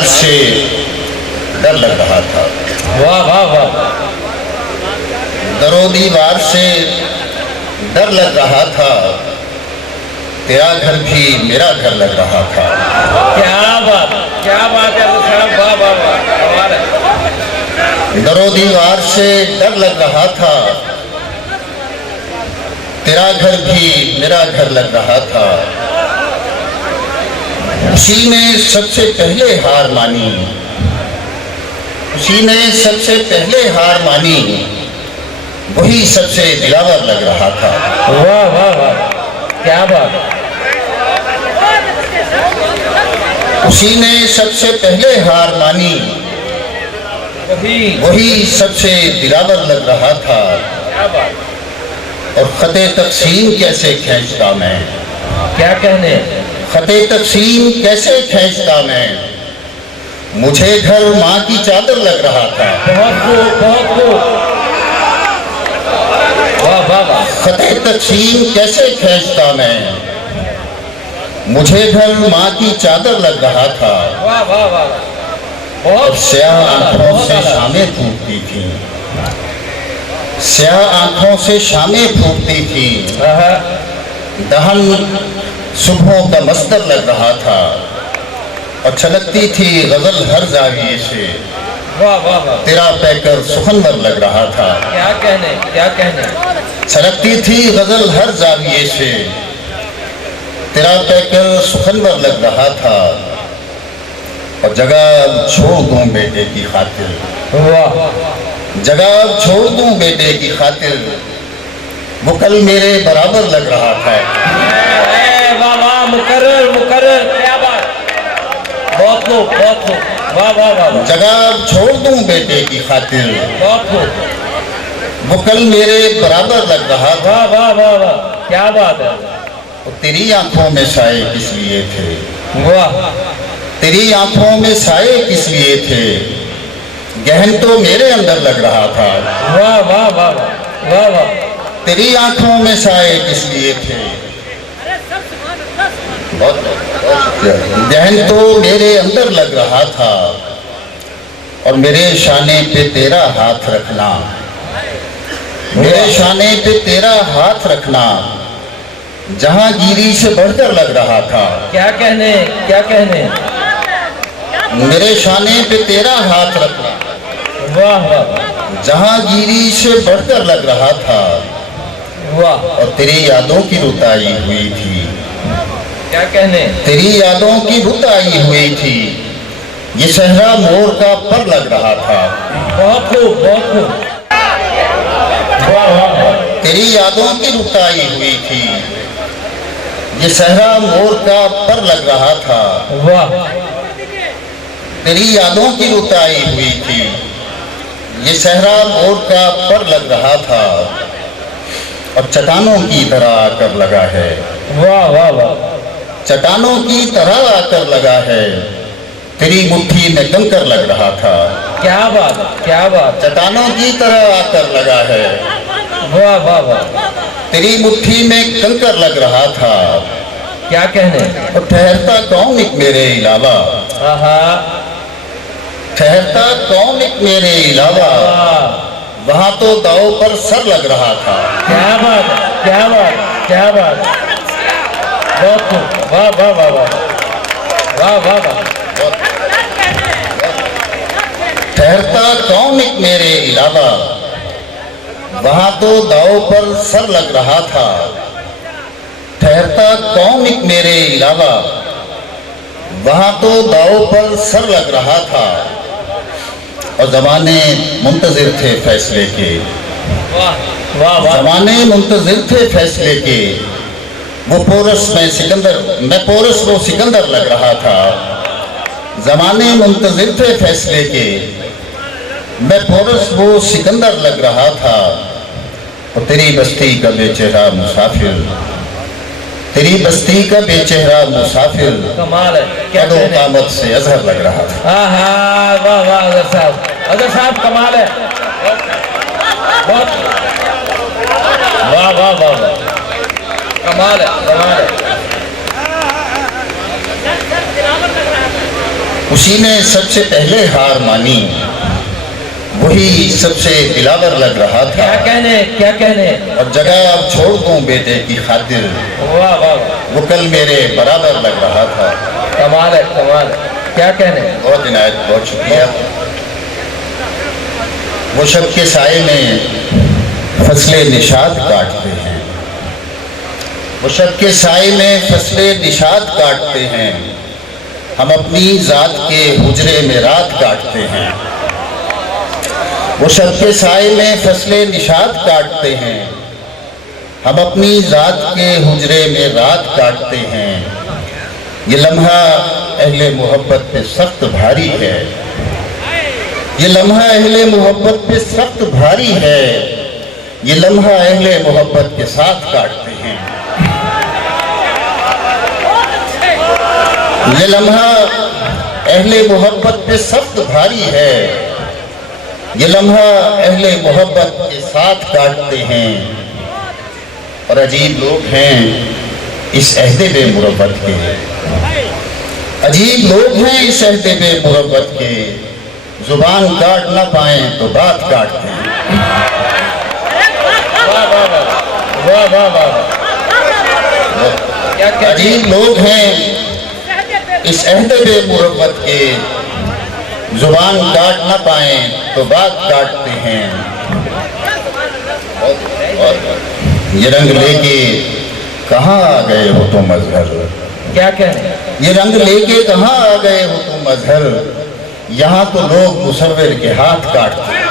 दीवार से डर लग रहा था। वाह वाह वाह। दरो दीवार से डर लग रहा था, तेरा घर भी मेरा घर लग रहा था। क्या बात है साहब, वाह वाह वाह, कमाल है। दरो दीवार से डर लग रहा था, तेरा घर भी मेरा घर लग रहा था। उसी ने सबसे पहले हार मानी, उसी ने सबसे पहले हार मानी, वही सबसे दिलावर लग रहा था। वाह वाह वाह, क्या बात। उसी ने सबसे पहले हार मानी, वही सबसे दिलावर लग रहा था। क्या बात। और खते तकसीम कैसे खींचता मैं, क्या कहने। खते तकसीम कैसे खींचता मैं, मुझे घर माँ की चादर लग रहा था। बहुत खूब, बहुत खूब, वाह वाह वाह। खते तकसीम कैसे खींचता मैं, मुझे घर माँ की चादर लग रहा था। वाह वाह वाह, और बहुत स्याह आंखों से शामें फूटती थी, स्याह आंखों से शामें फूटती थी। दहन सुबहों का मस्तर लग रहा था, और छलकती थी गजल हर जाविये से। वाह वाह वाह, तेरा पैकर सुखनवर लग रहा था। क्या कहने, क्या कहने। छलकती थी गजल हर जाविये से, तेरा पैकर सुखनवर लग रहा था। और जगह छोड़ दूं बेटे की खातिर, वाह, जगह छोड़ दूं बेटे की खातिर, वो कल मेरे बराबर लग रहा था। वाह वाह, मुकर्रर मुकर्रर, क्या बात। बहुत खूब, बहुत खूब, वाह वाह वाह। जगह छोड़ दूं बेटे की खातिर, बहुत खूब, वो कल मेरे बराबर लग रहा था। वाह वाह वाह वाह, क्या बात है। और तेरी आंखों में साए किस लिए थे, वाह, तेरी आंखों में साए किस लिए थे, गहन तो मेरे अंदर लग रहा था। वाह वाह वाह वाह वाह। तेरी आंखों में साए किस लिए थे, बहुत गहन तो मेरे अंदर लग रहा था। और मेरे शाने पे तेरा हाथ रखना, मेरे शाने पे तेरा हाथ रखना, जहांगीरी से बढ़कर लग रहा था। क्या कहने, क्या कहने। मेरे शाने पे तेरा हाथ रखना, वाह वाह, जहांगीरी से बढ़कर लग रहा था। वाह, और तेरी यादों की रुताई हुई थी, क्या कहने। तेरी यादों की रुताई हुई थी, ये सहरा मोर का पर लग रहा था। बहुत खूब, बहुत खूब, वाह वाह वाह। तेरी यादों की रुताई हुई थी, ये सहरा मोर का पर लग रहा था। वाह, तेरी यादों की रुताई हुई थी, ये सहरा मोर का पर लग रहा था। और चट्टानों की तरह आकर लगा है, वाह वाह वाह, चट्टानों की तरह आकर लगा है, तेरी मुट्ठी में कंकर लग रहा था। क्या बात, क्या बात। चट्टानों की तरह आकर लगा है, वाह वाह वाह, तेरी मुट्ठी में कंकर लग रहा था। क्या कहने। और ठहरता कौन एक मेरे अलावा, आहा, ठहरता कौन एक मेरे अलावा, वहां तो दाव पर सर लग रहा था। क्या बात, क्या बात, क्या बात। बहुत खूब, वाह वाह वाह वाह, वाह वाह वाह। ठहरता कौन एक मेरे अलावा, वहां तो दाव पर सर लग रहा था। ठहरता कौन एक मेरे अलावा, वहां तो दाव पर सर लग रहा था। और जमाने मुंतजिर थे फैसले के, वाह वाह वाह, जमाने मुंतजिर थे फैसले के, वो पोरस में सिकंदर, मैं पोरस वो सिकंदर लग रहा था। जमाने मुंतजिर थे फैसले के, मैं पोरस वो सिकंदर लग रहा था। और तेरी बस्ती का बेचेहरा मुसाफिर, तेरी बस्ती का बेचेहरा मुसाफिर, कमाल है। क्या कदो कहने। कामत से अजहर लग रहा था। आहा, वाह वाह, अजहर साहब, अजहर साहब कमाल है। बहुत, वाह वाह वाह वाह, कमाल है, कमाल है। उसी ने सबसे पहले हार मानी, वही सबसे दिलावर लग रहा था। क्या कहने। और जगह अब छोड़ दूं बेटे की खातिर, वाह वाह, वो कल मेरे बराबर लग रहा था। कमाल है, कमाल। क्या कहने। बहुत इनायत, बहुत शुक्रिया। वो शब के साए में फसले निशात काटते हैं, वो शब के साए में फसले निशात काटते हैं, हम अपनी जात के हुजरे में रात काटते हैं। वो शब के साए में फसले निशात काटते हैं, हम अपनी जात के हुजरे में रात काटते हैं। ये लम्हा अहले मोहब्बत पे सख्त भारी है, ये लम्हा अहले मोहब्बत पे सख्त भारी है, ये लम्हा अहले मोहब्बत के साथ काटते हैं। ये लम्हा अहले मोहब्बत पे सख्त भारी है, ये लम्हा अहले मोहब्बत के साथ काटते हैं। और अजीब लोग हैं इस अहदे बेमुरब्बत के, अजीब लोग हैं इस अहदे बेमुरब्बत के, जुबान काट ना पाए तो बात काटते हैं। वाह वाह वाह, अजीब लोग हैं इस अहदे बेमुरब्बत के, जुबान काट ना पाए तो बात काटते हैं। ये रंग लेके कहाँ आ गए हो तुम मजहर, क्या कहने। ये रंग लेके कहाँ आ गए हो तुम मजहर, यहाँ तो लोग मुसव्विर के हाथ काटते हैं।